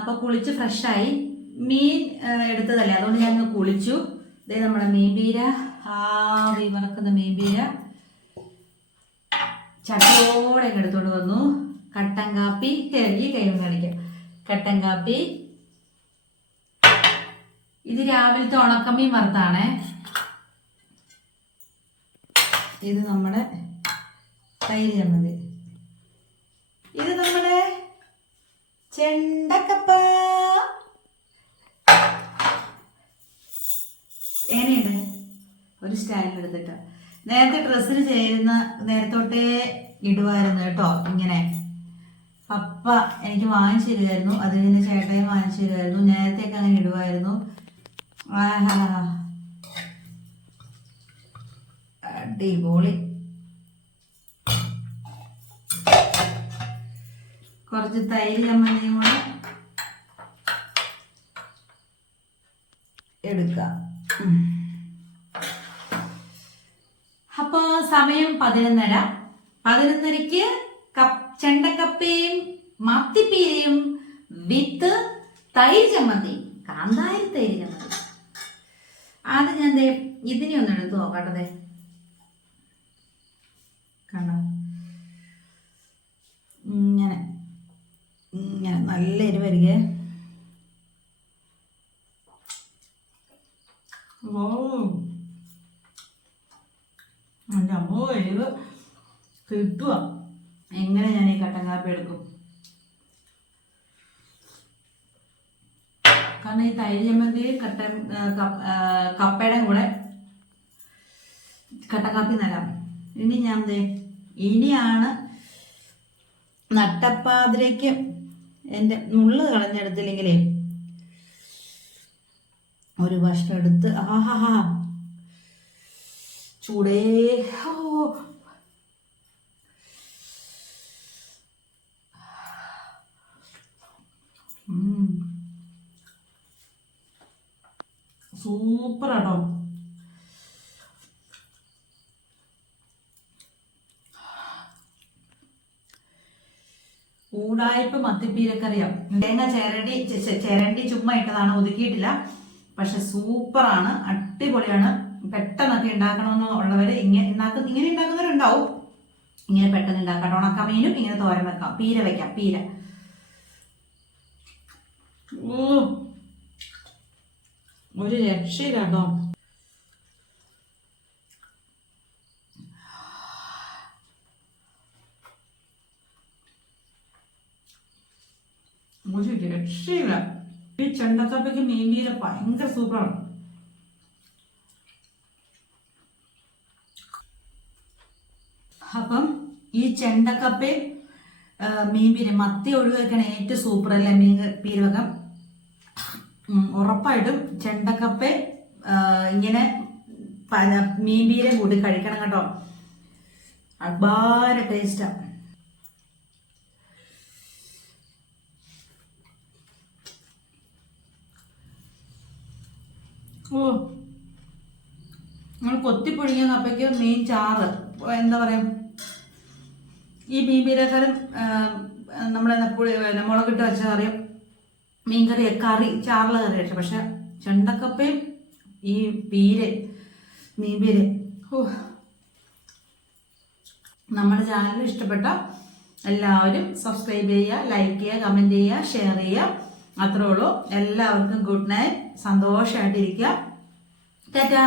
അപ്പോൾ കുളിച്ച് ഫ്രഷായി മീൻ എടുത്തതല്ലേ? അതുകൊണ്ട് ഞാൻ കുളിച്ചു. ഇതേ നമ്മുടെ മീൻപീര. ആവി വറക്കുന്ന മീൻപീര. ചട്ടിയോടെ എടുത്തോണ്ട് വന്നു. കട്ടൻ കാപ്പി ഈ കൈ കാണിക്കാം. കട്ടൻ കാപ്പി. ഇത് രാവിലത്തെ ഉണക്കമീൻ വറുത്താണേ. ഇത് നമ്മുടെ തൈര് ചമ്മന്തി. ഇത് നമ്മുടെ ചെണ്ടക്കപ്പ. എങ്ങനെയുണ്ട് ഒരു സ്റ്റാൻഡ് എടുത്തിട്ട്. നേരത്തെ ഡ്രസ്സിന് ചേരുന്ന നേരത്തോട്ടേ ഇടുമായിരുന്നു കേട്ടോ ഇങ്ങനെ. പപ്പ എനിക്ക് വാങ്ങിച്ചു തരുമായിരുന്നു അത് കഴിഞ്ഞ് ചേട്ടയും വാങ്ങിച്ചു തരുമായിരുന്നു നേരത്തേക്ക് അങ്ങനെ ഇടുമായിരുന്നു അടിപൊളി. കുറച്ച് തൈര് ചമ്മന്തിയും കൂടെ എടുക്കാം. ഉം. അപ്പോ സമയം പതിനൊന്നര. പതിനൊന്നരക്ക് കപ്പ് ചെണ്ടക്കപ്പയും മത്തിപ്പീരയും വിത്ത് തൈര് ചമ്മന്തി കാന്താരി തൈര് ചമ്മന്തി. ആദ്യം ഞാൻ ഇതിനെ ഒന്ന് എടുത്ത് നോക്കട്ടെ കണ്ടോ? നല്ല എരിവരികെ ഓ അമ്മോ എരിവ് കിട്ടുക എങ്ങനെ ഞാൻ ഈ കട്ടൻ കാപ്പി എടുക്കും? കാരണം ഈ തൈര് ചമ്മന്തി കട്ടൻ കപ്പയുടെ കൂടെ കട്ടൻ കാപ്പി നല്ലതാണ് ഇനി ഞാൻ ഇനിയാണ് നട്ടപ്പാതിരയ്ക്ക് എന്റെ മുള്ള് കളഞ്ഞെടുത്തില്ലെങ്കിലേ ഒരു ഭക്ഷണം എടുത്ത് ആഹാ ചൂടേ. ഓ. സൂപ്പറാട്ടോ. ഊടായ്പ മത്തിപ്പീരക്കറിയാം തേങ്ങ ചിരണ്ടി ചേരണ്ടി ചുമ്മാ ഇട്ടതാണ് ഒതുക്കിയിട്ടില്ല. പക്ഷെ സൂപ്പറാണ് അടിപൊളിയാണ്. പെട്ടെന്നൊക്കെ ഉണ്ടാക്കണമെന്ന് ഉള്ളവർ ഇങ്ങനെ ഉണ്ടാക്കുന്ന ഇങ്ങനെ ഉണ്ടാക്കുന്നവരുണ്ടാവും ഇങ്ങനെ പെട്ടെന്ന് ഉണ്ടാക്കാം ഉണക്കമീനും ഇങ്ങനെ തോരൻ വെക്കാം. പീര വെക്കാം പീര. ഒരു രക്ഷയില്ല കേട്ടോ ഒരു രക്ഷയില്ല. ഈ ചെണ്ടക്കപ്പയ്ക്ക് മീൻപീര ഭയങ്കര സൂപ്പറാണ്. അപ്പം ഈ ചെണ്ടക്കപ്പയും മീൻപീര മത്തി ഒഴിവാക്കാൻ ഏറ്റവും സൂപ്പർ അല്ലേ മീൻ പീരവകം ഉം, ഉറപ്പായിട്ടും ചെണ്ടക്കപ്പ ഇങ്ങനെ മീൻപീരെ കൂടി കഴിക്കണം കേട്ടോ. അപാര ടേസ്റ്റാ ഓ. നമ്മൾ കൊത്തിപ്പൊഴിഞ്ഞ കപ്പയ്ക്ക് മീൻ ചാറ്. എന്താ പറയാ? ഈ മീൻ പീരക്കാരം നമ്മളെ പുളി മുളകിട്ട് വെച്ച കറിയും മീൻ കറി കറി ചാറില കറി വെച്ച പക്ഷെ ചെണ്ടക്കപ്പയും ഈ പീര് മീൻ പീര് ഓ നമ്മുടെ ചാനൽ ഇഷ്ടപ്പെട്ട എല്ലാവരും സബ്സ്ക്രൈബ് ചെയ്യുക ലൈക്ക് ചെയ്യുക കമന്റ് ചെയ്യുക ഷെയർ ചെയ്യുക. അത്രേ ഉള്ളൂ. എല്ലാവർക്കും ഗുഡ് നൈറ്റ് സന്തോഷമായിട്ടിരിക്കുക ടാറ്റാ.